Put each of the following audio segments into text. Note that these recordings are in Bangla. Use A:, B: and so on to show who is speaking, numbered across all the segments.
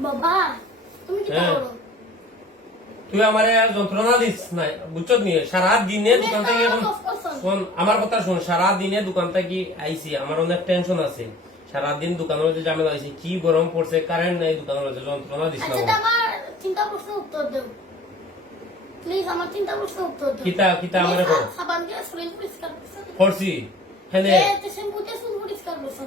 A: বাবা তুমি কি
B: হ্যাঁ।
A: করো
B: তুই আমার যন্ত্রণা দিস না বুঝছ নি সারা দিনে দোকান থেকে এখন শোন আমার কথা শোন সারা দিনে দোকান থেকে আইসি আমার অনেক টেনশন আছে। সারাদিন দোকানের মধ্যে ঝামেলা হয়েছে কি গরম পড়ছে কারেন্ট নাই দোকানের মধ্যে যন্ত্রণা দিস না
A: আচ্ছা
B: আমার।
A: আমার চিন্তা প্রশ্ন উত্তর দেও। প্লিজ আমার চিন্তা প্রশ্ন উত্তর দেও।
B: কিতা কিতা আমার
A: সা- সাবান দিয়ে শরীর পরিষ্কার করছ
B: করছি হ্যাঁ
A: তে শ্যাম্পু দিয়ে চুল পরিষ্কার করছ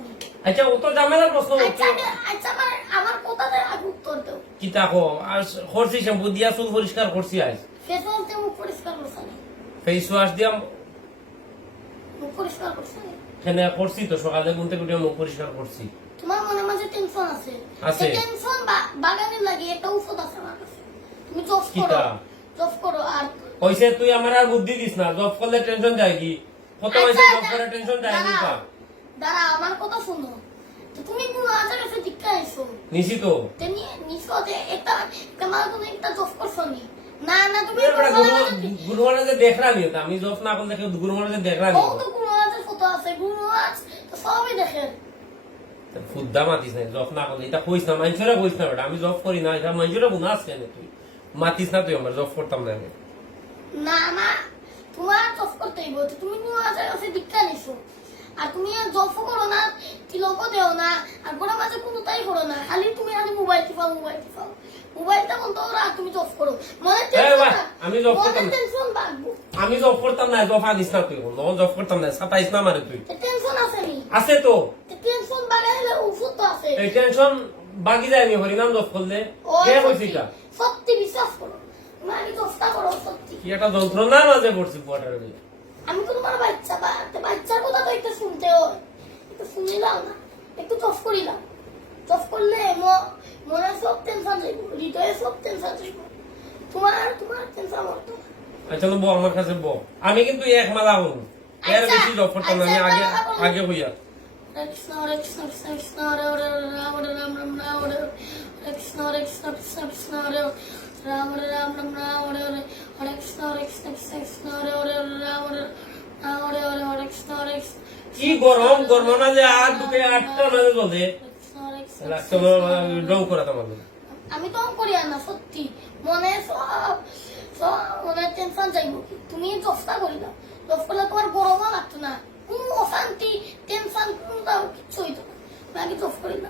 B: আচ্ছা ও তো ঝামেলার প্রশ্ন
A: আচ্ছা আচ্ছা আমার আমার কথাটা আগে উত্তর দেও
B: কিতা কো আর করছি শ্যাম্পু দিয়া চুল পরিষ্কার করছি আজ।
A: ফেস ওয়াশ দিয়ে মুখ পরিষ্কার করছ
B: ফেস ওয়াশ দিয়া
A: মুখ পরিষ্কার করছ
B: এখানে করছি তো সকালে ঘুম থেকে উঠে মুখ পরিষ্কার করছি।
A: তোমার মনে মাঝে টেনশন আছে।
B: আছে।
A: টেনশন বাগানে লাগে একটা ওষুধ আছে আমার কাছে। তুমি জব করো জব করো আর
B: কইছে তুই আমার আর বুদ্ধি দিস না জব করলে টেনশন যায় কি? কত
A: আচ্ছা,
B: জব করে টেনশন যায় নি
A: দাঁড়াও, আমার কথা শোনো। তুমি কোন কাছে দীক্ষা এসো
B: নিছি তো।
A: নিশ্চয় যে তুমি একটা জব করছ নি না না তুমি
B: গুরুমানে যে আমি জব না করলে গুরুমানে যে
A: ও তো গুরু আচার কত আছে তো সবই দেখে
B: ফুদ্দা মাতিস না জব না করলে এটা কইস না মানুষেরা কইস না আমি জব করি না এটা মানুষেরা গুণা আছে না তুই মাতিস না তুই আমার জব করতাম না
A: না না তোমার জব তুমি কোন আর তুমি জব করো না তিলকও দেও না আর গোড়া মাঝে কোনো তাই করো না। খালি তুমি খালি মোবাইল টিপাও মোবাইল টিপাও। মোবাইলটা কোন তো আর তুমি জব করো। মনে
B: আমি job করতাম
A: টেনশন বাড়বো
B: আমি জব করতাম না জব আনিস না তুই জব করতাম না সাতাইস না মারে তুই।
A: টেনশন আছে নি?
B: আছে তো।
A: টেনশন বাড়াইলে ওষুধ তো আছে।
B: এই টেনশন বাকি যায়নি হরিনাম জব করলে। কে কইছি
A: সত্যি, সত্যি বিশ্বাস করো। আগে চেষ্টা করো সত্যি।
B: কি একটা যন্ত্রণার মাঝে পড়ছি কোয়ার্টার
A: আমি তো তোমার বাচ্চা বাচ্চার কথা তো একটু শুনতে হয় শুনিলাম না একটু চফ করিলাম। চফ করলে মনে সব টেনশন যাইব হৃদয়ে সব টেনশন যাইব। তোমার তোমার টেনশন হতো
B: আচ্ছা তো আমার কাছে আমি কিন্তু এক মালা হব। এর
A: আচ্ছা,
B: বেশি জব করতাম না আমি
A: আচ্ছা,
B: আগে। আগে হইয়া।
A: কৃষ্ণ হরে কৃষ্ণ কৃষ্ণ কৃষ্ণ হরে হরে হরে রাম রাম রাম রাম হরে হরে। কৃষ্ণ হরে কৃষ্ণ কৃষ্ণ কৃষ্ণ হরে রাম রাম রাম রাম হরে হরে। হরে কৃষ্ণ হরে কৃষ্ণ কৃষ্ণ কৃষ্ণ হরে রাম হরে রাম হরে হরে হরে কৃষ্ণ হরে কৃষ্ণ
B: কি গরম গরম না যে আর দুকে আটটা
A: বাজে
B: বলে? ডং করা তোমার
A: আমি তো করি না, সত্যি। মনে সব সব মনে টেনশন যাইব। তুমি জবটা করি না জব করলে তোমার গরমও না। কোনো অশান্তি টেনশন কোনো কিচ্ছু হইতো না। আমি জফ করি না